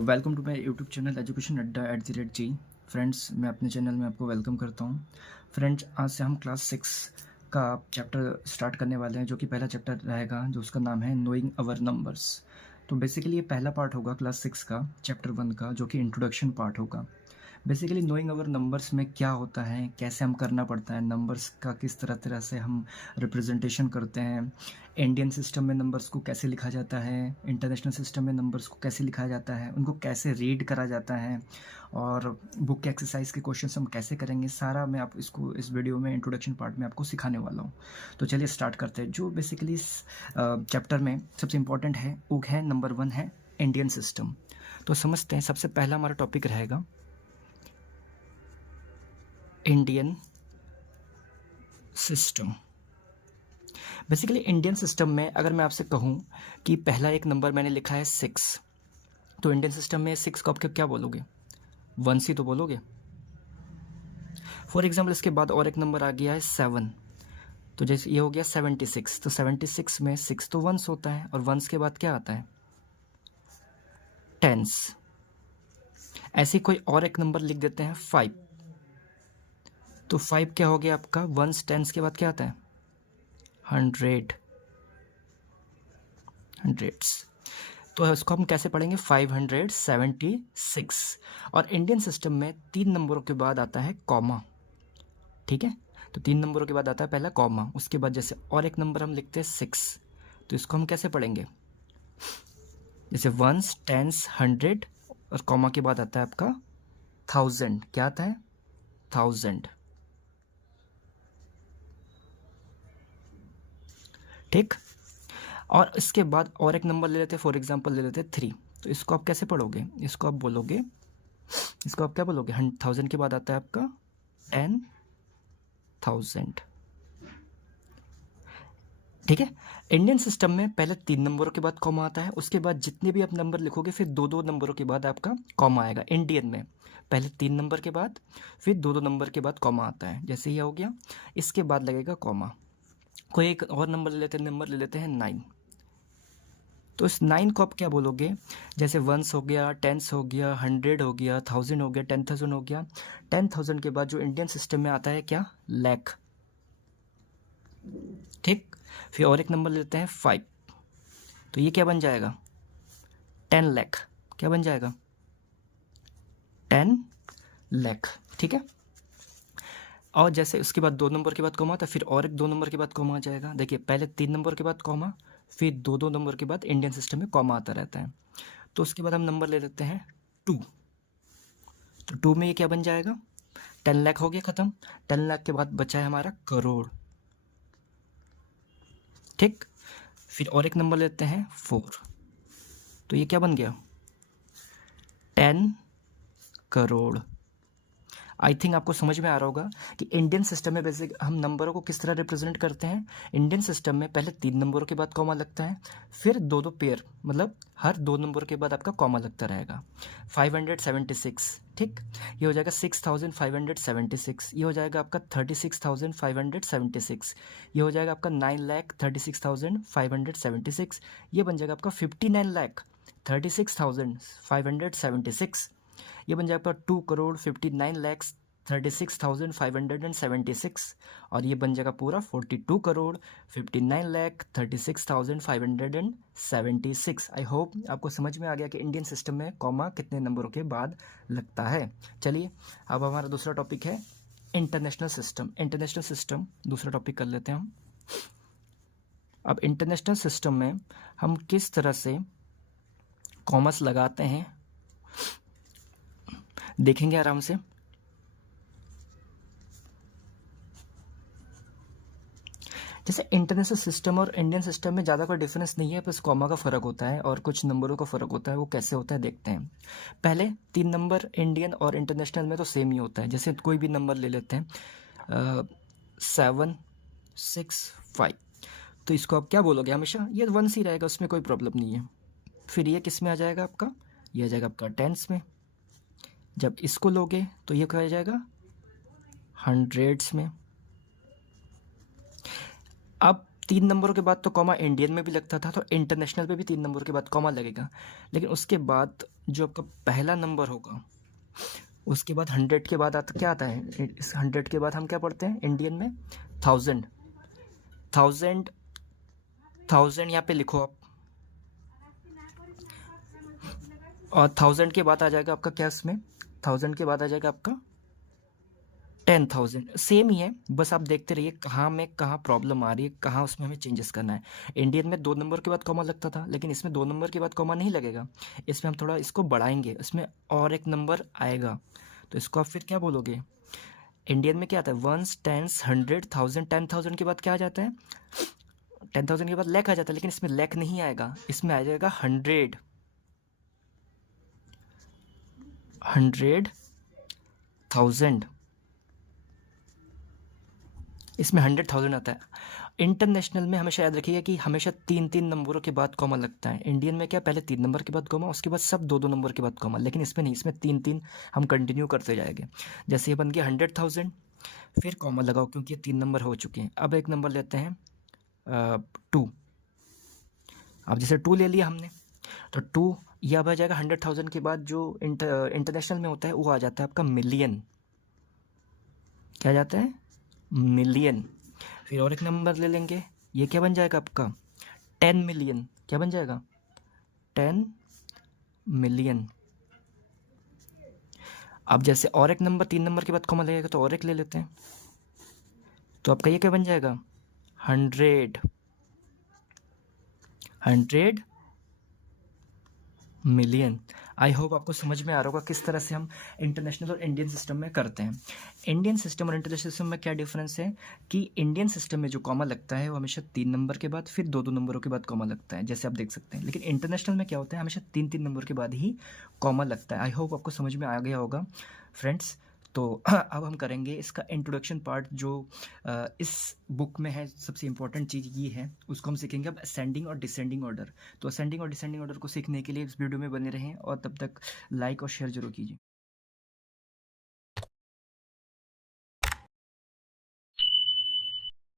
Welcome to my YouTube channel education Adda @G। Friends, मैं अपने channel में आपको वेलकम करता हूँ। फ्रेंड्स, आज से हम क्लास 6 का चैप्टर स्टार्ट करने वाले हैं, जो कि पहला चैप्टर रहेगा, जो उसका नाम है नोइंग अवर नंबर्स। तो बेसिकली ये पहला पार्ट होगा क्लास 6 का, चैप्टर 1 का, जो कि इंट्रोडक्शन पार्ट होगा। बेसिकली नोइंग अवर नंबर्स में क्या होता है, कैसे हम करना पड़ता है, नंबर्स का किस तरह तरह से हम रिप्रेजेंटेशन करते हैं, इंडियन सिस्टम में नंबर्स को कैसे लिखा जाता है, इंटरनेशनल सिस्टम में नंबर्स को कैसे लिखा जाता है, उनको कैसे रीड करा जाता है, और बुक के एक्सरसाइज के क्वेश्चंस हम कैसे करेंगे, सारा मैं आप इसको इस वीडियो में इंट्रोडक्शन पार्ट में आपको सिखाने वाला हूँ। तो चलिए स्टार्ट करते हैं। जो बेसिकली इस चैप्टर में सबसे इम्पॉर्टेंट है वो है नंबर 1 है इंडियन सिस्टम। तो समझते हैं, सबसे पहला हमारा टॉपिक रहेगा Indian system. Basically Indian system में अगर मैं आपसे कहूँ कि पहला एक नंबर मैंने लिखा है 6, तो इंडियन सिस्टम में 6 को आप क्या बोलोगे? 1 ही तो बोलोगे। फॉर एग्जाम्पल इसके बाद और एक नंबर आ गया है 7, तो जैसे ये हो गया 76, तो 76 में 6 तो 1 होता है, और 1 के बाद क्या आता है? 10। ऐसे कोई और एक नंबर लिख देते हैं 5, तो 5 क्या हो गया आपका? 1 10 के बाद क्या आता है? 100, हंड्रेड्स। तो इसको हम कैसे पढ़ेंगे? 576। और इंडियन सिस्टम में 3 नंबरों के बाद आता है कॉमा, ठीक है? तो 3 नंबरों के बाद आता है पहला कॉमा, उसके बाद जैसे और एक नंबर हम लिखते हैं 6, तो इसको हम कैसे पढ़ेंगे? जैसे 1 10 100, और कॉमा के बाद आता है आपका 1000। क्या आता है? 1000, ठीक। और इसके बाद और एक नंबर ले लेते हैं, फॉर एग्जांपल ले लेते हैं 3, तो इसको आप कैसे पढ़ोगे? इसको आप बोलोगे, इसको आप क्या बोलोगे? 1000 के बाद आता है आपका 10,000, ठीक है। इंडियन सिस्टम में पहले 3 नंबरों के बाद कॉमा आता है, उसके बाद जितने भी आप नंबर लिखोगे फिर 2-2 नंबरों के बाद आपका कॉमा आएगा। इंडियन में पहले 3 नंबर के बाद फिर 2-2 नंबर के बाद कॉमा आता है, जैसे ये हो गया, इसके बाद लगेगा कॉमा। कोई एक और नंबर ले लेते हैं 9, तो इस 9 को आप क्या बोलोगे? जैसे 1 हो गया, 10 हो गया, 100 हो गया, 1000 हो गया, 10,000 हो गया। 10,000 के बाद जो इंडियन सिस्टम में आता है क्या? लाख, ठीक। फिर और एक नंबर लेते हैं 5, तो ये क्या बन जाएगा? 10 लाख। क्या बन जाएगा? 10 लाख, ठीक है। और जैसे उसके बाद 2 नंबर के बाद कॉमा था, फिर और एक 2 नंबर के बाद कॉमा आ जाएगा। देखिए, पहले 3 नंबर के बाद कॉमा, फिर 2-2 नंबर के बाद इंडियन सिस्टम में कॉमा आता रहता है। तो उसके बाद हम नंबर ले लेते हैं 2, तो 2 में ये क्या बन जाएगा? 10 लाख हो गया खत्म। 10 लाख के बाद बचा है हमारा करोड़, ठीक। फिर और एक नंबर लेते हैं 4, तो ये क्या बन गया? 10 करोड़। आई थिंक आपको समझ में आ रहा होगा कि इंडियन सिस्टम में बेसिक हम नंबरों को किस तरह रिप्रेजेंट करते हैं। इंडियन सिस्टम में पहले 3 नंबरों के बाद कॉमा लगता है, फिर 2-2 पेयर, मतलब हर 2 नंबर के बाद आपका कॉमा लगता रहेगा। 576, ठीक। ये हो जाएगा 6576, ये हो जाएगा आपका 36,576, ये हो जाएगा आपका 9,36,576, ये बन जाएगा आपका 59,36,576, ये बन जाएगा 2,59,36,576, और ये बन जाएगा पूरा 42,59,36,576। आई होप आपको समझ में आ गया कि इंडियन सिस्टम में कॉमा कितने नंबरों के बाद लगता है। चलिए, अब हमारा दूसरा टॉपिक है इंटरनेशनल सिस्टम। इंटरनेशनल सिस्टम दूसरा टॉपिक कर लेते हैं हम। अब इंटरनेशनल सिस्टम में हम किस तरह से कॉमर्स लगाते हैं देखेंगे आराम से। जैसे इंटरनेशनल सिस्टम और इंडियन सिस्टम में ज़्यादा कोई डिफरेंस नहीं है, बस कॉमा का फ़र्क होता है और कुछ नंबरों का फ़र्क होता है। वो कैसे होता है देखते हैं। पहले 3 नंबर इंडियन और इंटरनेशनल में तो सेम ही होता है। जैसे कोई भी नंबर ले लेते हैं 7 6 5, तो इसको आप क्या बोलोगे? हमेशा ये 1 ही रहेगा, उसमें कोई प्रॉब्लम नहीं है। फिर ये किस में आ जाएगा आपका? ये आ जाएगा आपका टेंस में। जब इसको लोगे तो ये क्या आ जाएगा? हंड्रेड्स में। अब 3 नंबरों के बाद तो कॉमा इंडियन में भी लगता था, तो इंटरनेशनल पे भी 3 नंबर के बाद कॉमा लगेगा। लेकिन उसके बाद जो आपका पहला नंबर होगा, उसके बाद 100 के बाद आता क्या आता है, इस 100 के बाद हम क्या पढ़ते हैं इंडियन में, 1000। 1000 1000 यहाँ पे लिखो आप, और 1000 के बाद आ जाएगा आपका क्या, इसमें 1000 के बाद आ जाएगा आपका 10,000। सेम ही है, बस आप देखते रहिए कहाँ में कहाँ प्रॉब्लम आ रही है, कहाँ उसमें हमें चेंजेस करना है। इंडियन में 2 नंबर के बाद कॉमा लगता था, लेकिन इसमें 2 नंबर के बाद कॉमा नहीं लगेगा। इसमें हम थोड़ा इसको बढ़ाएंगे, इसमें और एक नंबर आएगा, तो इसको आप फिर क्या बोलोगे। इंडियन में क्या आता है, वंस, टेंस, 100, 1000। 10,000 के बाद क्या आ जाता है, 10,000 के बाद लैख आ जाता है, लेकिन इसमें लैख नहीं आएगा, इसमें आ जाएगा 100। 100,000, इसमें 100,000 आता है। इंटरनेशनल में हमेशा याद रखिएगा कि हमेशा 3-3 नंबरों के बाद कॉमा लगता है। इंडियन में क्या, पहले 3 नंबर के बाद कॉमा, उसके बाद सब 2-2 नंबर के बाद कॉमा, लेकिन इसमें नहीं, इसमें 3-3 हम कंटिन्यू करते जाएंगे। जैसे ये बन गया 100,000, फिर कॉमा लगाओ क्योंकि ये 3 नंबर हो चुके हैं। अब एक नंबर लेते हैं 2। अब जैसे 2 ले लिया हमने, तो 2 ये अब आ जाएगा 100,000 के बाद जो इंटरनेशनल में होता है वो आ जाता है आपका मिलियन। क्या जाता है, मिलियन। फिर और एक नंबर ले लेंगे, ये क्या बन जाएगा आपका 10 मिलियन। क्या बन जाएगा, 10 मिलियन। अब जैसे और एक नंबर 3 नंबर के बाद कॉमा लगेगा, तो और एक ले लेते हैं, तो आपका ये क्या बन जाएगा 100 मिलियन। आई होप आपको समझ में आ रहा होगा किस तरह से हम इंटरनेशनल और इंडियन सिस्टम में करते हैं। इंडियन सिस्टम और इंटरनेशनल सिस्टम में क्या डिफरेंस है कि इंडियन सिस्टम में जो कॉमा लगता है वो हमेशा 3 नंबर के बाद फिर 2-2 नंबरों के बाद कॉमा लगता है, जैसे आप देख सकते हैं। लेकिन इंटरनेशनल में क्या होता है, हमेशा 3-3 नंबर के बाद ही कॉमा लगता है। आई होप आपको समझ में आ गया होगा फ्रेंड्स। तो अब हम करेंगे इसका इंट्रोडक्शन पार्ट, जो इस बुक में है। सबसे इंपॉर्टेंट चीज़ ये है, उसको हम सीखेंगे अब असेंडिंग और डिसेंडिंग ऑर्डर। तो असेंडिंग और डिसेंडिंग ऑर्डर को सीखने के लिए इस वीडियो में बने रहें, और तब तक लाइक और शेयर जरूर कीजिए।